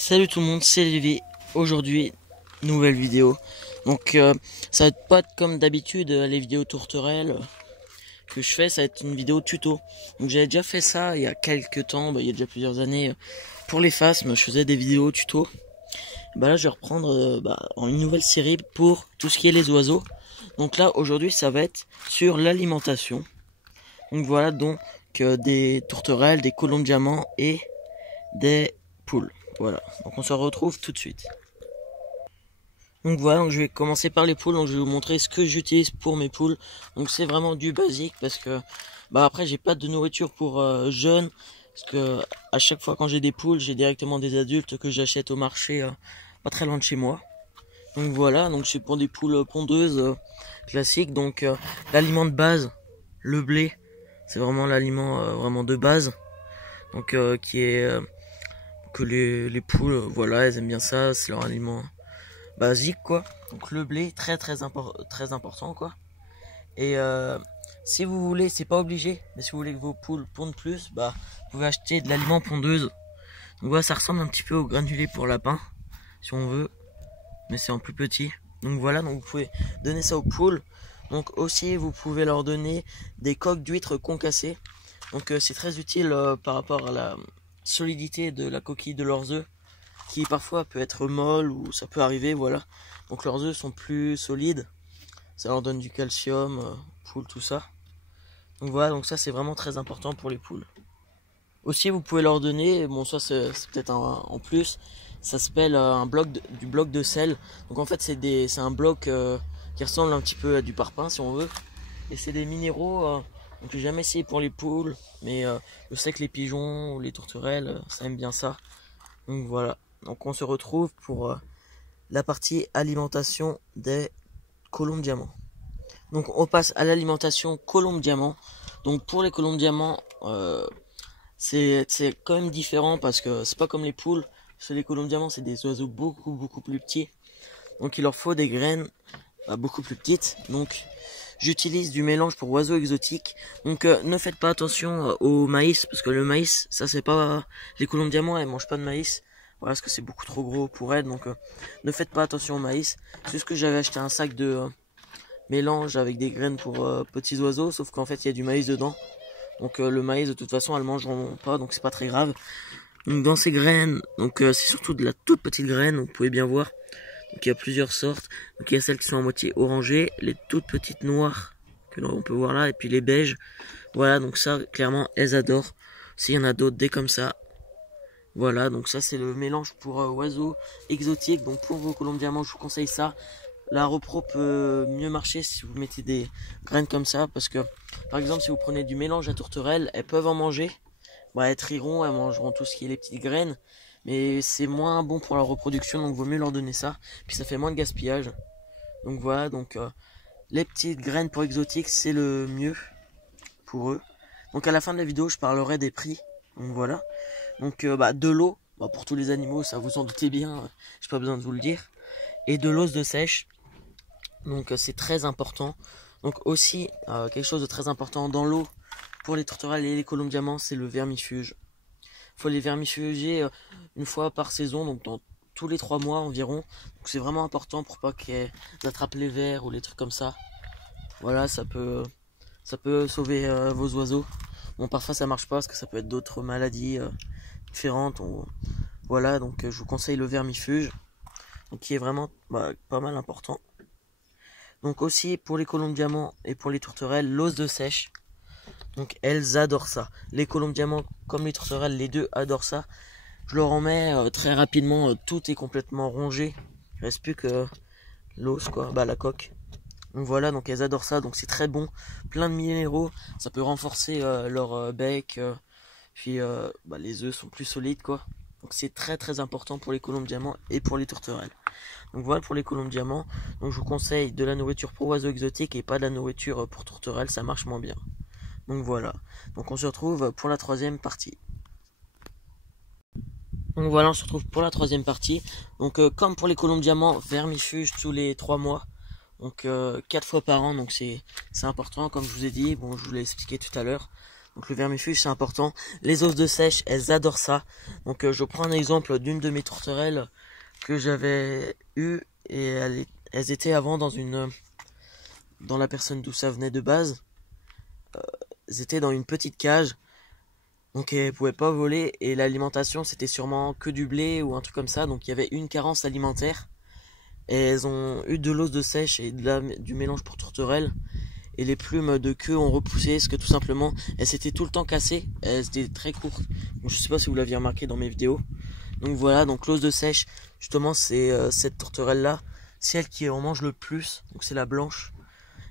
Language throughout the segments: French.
Salut tout le monde, c'est Lévi. Aujourd'hui, nouvelle vidéo. Donc ça va pas être comme d'habitude les vidéos tourterelles que je fais, ça va être une vidéo tuto. Donc j'avais déjà fait ça il y a quelques temps, il y a déjà plusieurs années pour les phasmes, je faisais des vidéos tuto. Là je vais reprendre en une nouvelle série pour tout ce qui est les oiseaux. Donc là aujourd'hui ça va être sur l'alimentation. Donc voilà, donc des tourterelles, des colombes diamants et des poules. Voilà, donc on se retrouve tout de suite. Donc voilà, donc je vais commencer par les poules. Donc je vais vous montrer ce que j'utilise pour mes poules. Donc c'est vraiment du basique parce que après j'ai pas de nourriture pour jeunes, parce que à chaque fois quand j'ai des poules, j'ai directement des adultes que j'achète au marché pas très loin de chez moi. Donc voilà, donc c'est pour des poules pondeuses classiques. Donc l'aliment de base, le blé, c'est vraiment l'aliment vraiment de base. Donc qui est que les poules, voilà, elles aiment bien ça, c'est leur aliment basique quoi. Donc le blé, très important quoi. Et si vous voulez, c'est pas obligé, mais si vous voulez que vos poules pondent plus, vous pouvez acheter de l'aliment pondeuse. Donc voilà, ça ressemble un petit peu au granulé pour lapin, si on veut, mais c'est en plus petit. Donc voilà, donc vous pouvez donner ça aux poules. Donc aussi, vous pouvez leur donner des coques d'huîtres concassées. Donc c'est très utile par rapport à la solidité de la coquille de leurs œufs, qui parfois peut être molle ou ça peut arriver, voilà. Donc leurs œufs sont plus solides, ça leur donne du calcium, poules, tout ça. Donc voilà, donc ça c'est vraiment très important pour les poules. Aussi vous pouvez leur donner, bon ça c'est peut-être en plus, ça s'appelle du bloc de sel. Donc en fait c'est un bloc qui ressemble un petit peu à du parpaing si on veut. Et c'est des minéraux, donc j'ai jamais essayé pour les poules, mais je sais que les pigeons ou les tourterelles, ça aime bien ça. Donc voilà, donc on se retrouve pour la partie alimentation des colombes diamants. Donc on passe à l'alimentation colombes diamants. Donc pour les colombes diamants, c'est quand même différent parce que c'est pas comme les poules. Parce que les colombes diamants c'est des oiseaux beaucoup plus petits. Donc il leur faut des graines beaucoup plus petites. Donc j'utilise du mélange pour oiseaux exotiques. Donc ne faites pas attention au maïs, parce que le maïs, ça c'est pas... Les colombes diamants, elles mangent pas de maïs. Voilà, parce que c'est beaucoup trop gros pour elles. Donc ne faites pas attention au maïs. C'est juste que j'avais acheté un sac de mélange avec des graines pour petits oiseaux. Sauf qu'en fait il y a du maïs dedans. Donc le maïs de toute façon elles mangeront pas, donc c'est pas très grave. Donc dans ces graines, donc c'est surtout de la toute petite graine, vous pouvez bien voir. Donc il y a plusieurs sortes. Donc il y a celles qui sont à moitié orangées, les toutes petites noires que l'on peut voir là, et puis les beiges. Voilà, donc ça clairement elles adorent. S'il y en a d'autres des comme ça. Voilà, donc ça c'est le mélange pour oiseaux exotiques. Donc pour vos colombes diamants, je vous conseille ça. La repro peut mieux marcher si vous mettez des graines comme ça, parce que par exemple si vous prenez du mélange à tourterelles, elles peuvent en manger. Elles triront, elles mangeront tout ce qui est les petites graines, mais c'est moins bon pour la reproduction, donc vaut mieux leur donner ça, puis ça fait moins de gaspillage. Donc voilà, donc les petites graines pour exotiques c'est le mieux pour eux. Donc à la fin de la vidéo je parlerai des prix. Donc voilà, donc de l'eau, pour tous les animaux, ça vous en doutez bien, j'ai pas besoin de vous le dire, et de l'os de sèche. Donc c'est très important. Donc aussi quelque chose de très important dans l'eau pour les tourterelles et les colombes diamants, c'est le vermifuge. Il faut les vermifuger une fois par saison, donc dans tous les 3 mois environ. Donc c'est vraiment important pour pas qu'elles attrapent les vers ou les trucs comme ça. Voilà, ça peut sauver vos oiseaux. Bon, parfois ça marche pas parce que ça peut être d'autres maladies différentes. Voilà, donc je vous conseille le vermifuge, donc qui est vraiment pas mal important. Donc aussi pour les colombes diamants et pour les tourterelles, l'os de sèche. Donc elles adorent ça. Les colombes diamants comme les tourterelles, les deux adorent ça. Je leur en mets très rapidement, tout est complètement rongé. Il reste plus que l'os quoi, la coque. Donc voilà, donc elles adorent ça, donc c'est très bon. Plein de minéraux, ça peut renforcer leur bec. Puis les œufs sont plus solides quoi. Donc c'est très important pour les colombes diamants et pour les tourterelles. Donc voilà pour les colombes diamants. Donc je vous conseille de la nourriture pour oiseaux exotiques et pas de la nourriture pour tourterelles, ça marche moins bien. Donc voilà, donc on se retrouve pour la troisième partie. Donc voilà, on se retrouve pour la troisième partie. Donc comme pour les colombes diamants, vermifuge tous les 3 mois. Donc 4 fois par an, donc c'est important comme je vous ai dit, bon je vous l'ai expliqué tout à l'heure. Donc le vermifuge c'est important. Les osses de sèche, elles adorent ça. Donc je prends un exemple d'une de mes tourterelles que j'avais eu et elles étaient avant dans la personne d'où ça venait de base. Elles étaient dans une petite cage. Donc elles pouvaient pas voler et l'alimentation c'était sûrement que du blé ou un truc comme ça. Donc il y avait une carence alimentaire. Et elles ont eu de l'os de sèche et du mélange pour tourterelles. Et les plumes de queue ont repoussé parce que tout simplement elles s'étaient tout le temps cassées. Elles étaient très courtes. Donc, je sais pas si vous l'aviez remarqué dans mes vidéos. Donc voilà, donc l'os de sèche, justement c'est cette tourterelle là. C'est elle qui en mange le plus. Donc c'est la blanche.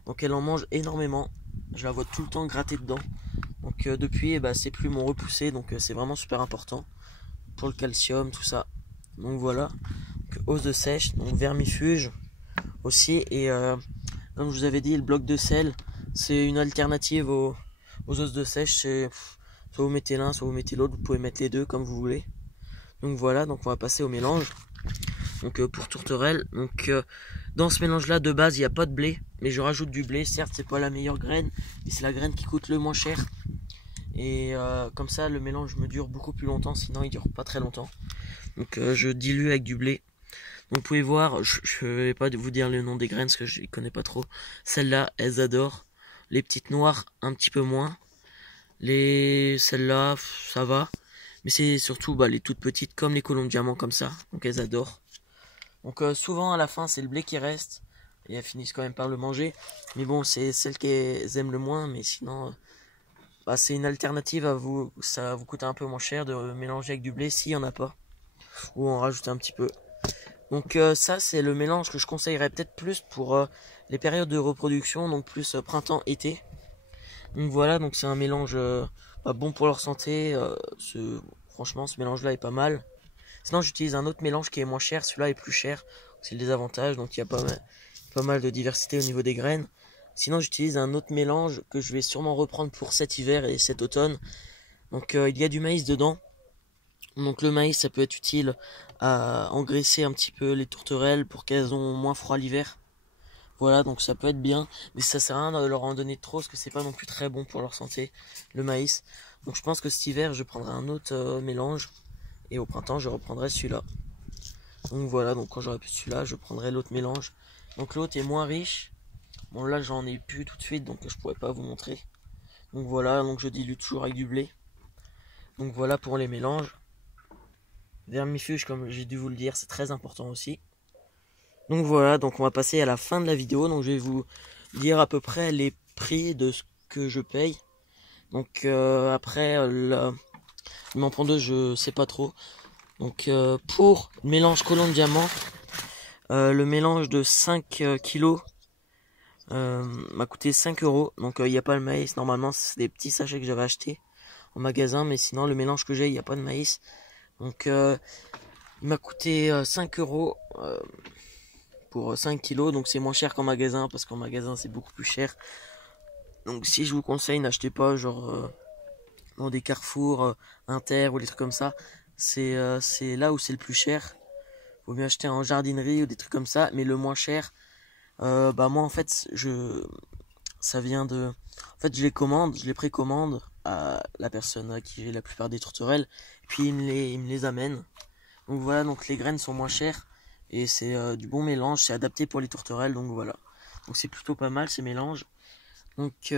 Donc elle en mange énormément. Je la vois tout le temps gratter dedans. Donc depuis ses plumes ont repoussé. Donc c'est vraiment super important pour le calcium, tout ça. Donc voilà. Donc, os de sèche, donc vermifuge aussi. Et comme je vous avais dit, le bloc de sel, c'est une alternative aux os de sèche. C'est soit vous mettez l'un, soit vous mettez l'autre. Vous pouvez mettre les deux comme vous voulez. Donc voilà, donc on va passer au mélange. Donc pour tourterelle, donc dans ce mélange là de base il n'y a pas de blé, mais je rajoute du blé. Certes c'est pas la meilleure graine, mais c'est la graine qui coûte le moins cher. Et comme ça le mélange me dure beaucoup plus longtemps, sinon il dure pas très longtemps. Donc je dilue avec du blé. Donc vous pouvez voir, je vais pas vous dire le nom des graines parce que je les connais pas trop. Celles-là, elles adorent. Les petites noires, un petit peu moins. Celles-là, ça va. Mais c'est surtout les toutes petites comme les colombes diamants comme ça. Donc elles adorent. Donc souvent à la fin c'est le blé qui reste. Et elles finissent quand même par le manger. Mais bon, c'est celle qu'elles aiment le moins. Mais sinon, c'est une alternative à vous. Ça vous coûte un peu moins cher de mélanger avec du blé s'il n'y en a pas. Ou en rajouter un petit peu. Donc ça c'est le mélange que je conseillerais peut-être plus pour les périodes de reproduction, donc plus printemps-été. Donc voilà, donc c'est un mélange bon pour leur santé. Franchement ce mélange là est pas mal. Sinon j'utilise un autre mélange qui est moins cher, celui-là est plus cher, c'est le désavantage, donc il y a pas mal de diversité au niveau des graines. Sinon j'utilise un autre mélange que je vais sûrement reprendre pour cet hiver et cet automne. Donc il y a du maïs dedans. Donc le maïs ça peut être utile à engraisser un petit peu les tourterelles pour qu'elles ont moins froid l'hiver. Voilà, donc ça peut être bien, mais ça sert à rien de leur en donner trop parce que c'est pas non plus très bon pour leur santé, le maïs. Donc je pense que cet hiver je prendrai un autre mélange et au printemps je reprendrai celui-là. Donc voilà, donc quand j'aurai plus celui-là je prendrai l'autre mélange. Donc l'autre est moins riche. Bon là j'en ai plus tout de suite donc je pourrais pas vous montrer. Donc voilà, donc je dilue toujours avec du blé. Donc voilà pour les mélanges. Vermifuge, comme j'ai dû vous le dire, c'est très important aussi. Donc voilà, donc on va passer à la fin de la vidéo. Donc je vais vous dire à peu près les prix de ce que je paye. Donc après, le pondeuse, je sais pas trop. Donc pour le mélange colombe diamant, le mélange de 5 kilos m'a coûté 5 €. Donc il n'y a pas le maïs. Normalement, c'est des petits sachets que j'avais achetés en magasin. Mais sinon, le mélange que j'ai, il n'y a pas de maïs. Donc il m'a coûté 5 € pour 5 kilos. Donc c'est moins cher qu'en magasin parce qu'en magasin c'est beaucoup plus cher. Donc si je vous conseille, n'achetez pas genre dans des Carrefour, Inter ou des trucs comme ça. C'est là où c'est le plus cher. Vaut mieux acheter en jardinerie ou des trucs comme ça. Mais le moins cher, moi en fait ça vient de... En fait je les précommande à la personne à qui j'ai la plupart des tourterelles. Et puis il me les amène. Donc voilà, donc les graines sont moins chères. Et c'est du bon mélange, c'est adapté pour les tourterelles. Donc voilà. Donc c'est plutôt pas mal ces mélanges. Donc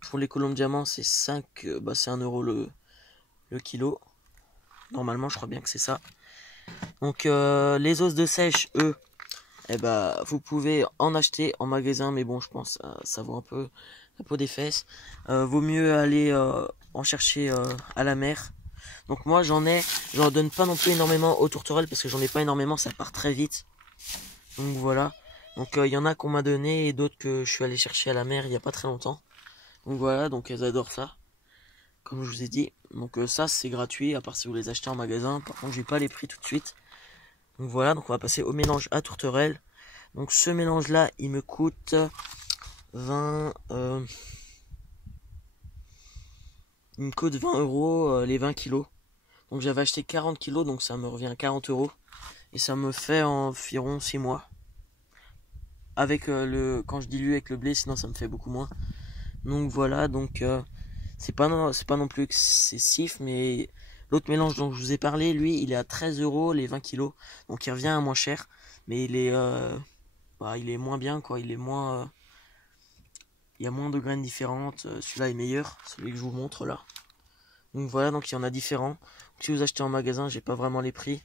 pour les colombes diamants c'est 5, c'est 1 € le kilo. Normalement je crois bien que c'est ça. Donc les os de sèche, eux, vous pouvez en acheter en magasin, mais bon je pense ça vaut un peu la peau des fesses. Vaut mieux aller en chercher à la mer. Donc moi j'en donne pas non plus énormément aux tourterelles parce que j'en ai pas énormément, ça part très vite. Donc voilà. Donc il y en a qu'on m'a donné et d'autres que je suis allé chercher à la mer il y a pas très longtemps. Donc voilà, donc elles adorent ça. Comme je vous ai dit. Donc ça c'est gratuit à part si vous les achetez en magasin. Par contre j'ai pas les prix tout de suite. Donc voilà, donc on va passer au mélange à tourterelles. Donc ce mélange là il me coûte 20 il me coûte 20 € les 20 kilos. Donc j'avais acheté 40 kilos, donc ça me revient à 40 €. Et ça me fait environ 6 mois. Avec quand je dilue avec le blé, sinon ça me fait beaucoup moins. Donc voilà, donc c'est pas non plus excessif, mais l'autre mélange dont je vous ai parlé, lui, il est à 13 € les 20 kilos, donc il revient à moins cher, mais il est moins bien, quoi. Il y a moins de graines différentes. Celui-là est meilleur, celui que je vous montre là. Donc voilà, donc il y en a différents. Donc, si vous achetez en magasin, j'ai pas vraiment les prix.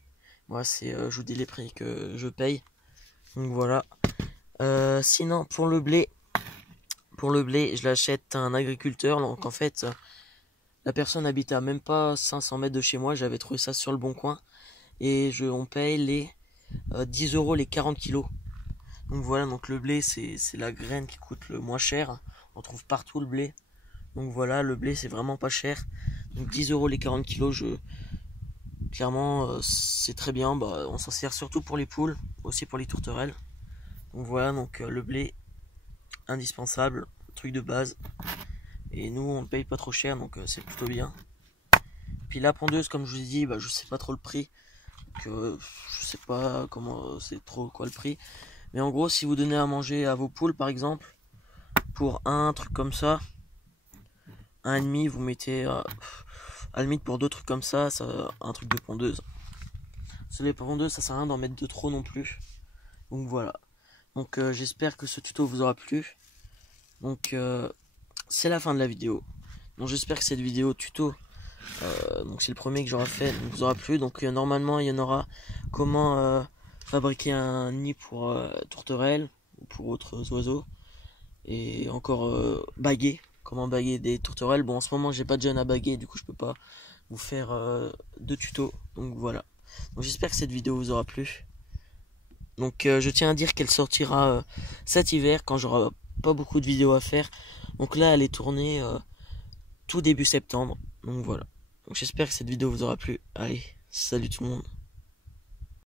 Moi, je vous dis les prix que je paye. Donc voilà. Sinon, pour le blé, je l'achète à un agriculteur. Donc en fait, la personne habite à même pas 500 mètres de chez moi. J'avais trouvé ça sur le Bon Coin. Et on paye les 10 € les 40 kilos. Donc voilà, donc le blé, c'est la graine qui coûte le moins cher. On trouve partout le blé. Donc voilà, le blé, c'est vraiment pas cher. Donc 10 € les 40 kilos, clairement, c'est très bien. Bah, on s'en sert surtout pour les poules, aussi pour les tourterelles. Donc voilà, donc le blé, indispensable, truc de base. Et nous, on ne paye pas trop cher, donc c'est plutôt bien. Puis la pondeuse, comme je vous ai dit, bah, je sais pas trop le prix. Donc, je sais pas comment c'est trop quoi le prix. Mais en gros, si vous donnez à manger à vos poules, par exemple, pour un truc comme ça, 1,5, vous mettez à la limite pour 2 trucs comme ça, un truc de pondeuse. Sur les pondeuses, ça sert à rien d'en mettre de trop non plus. Donc voilà. Donc j'espère que ce tuto vous aura plu. Donc c'est la fin de la vidéo. Donc j'espère que cette vidéo tuto, donc c'est le premier que j'aurai fait, donc vous aura plu. Donc normalement il y en aura comment fabriquer un nid pour tourterelles ou pour autres oiseaux. Et encore baguer. Comment baguer des tourterelles. Bon, en ce moment j'ai pas de jeunes à baguer, du coup je peux pas vous faire de tuto. Donc voilà. Donc j'espère que cette vidéo vous aura plu. Donc je tiens à dire qu'elle sortira cet hiver quand j'aurai pas beaucoup de vidéos à faire. Donc là elle est tournée tout début septembre. Donc voilà. Donc j'espère que cette vidéo vous aura plu. Allez, salut tout le monde.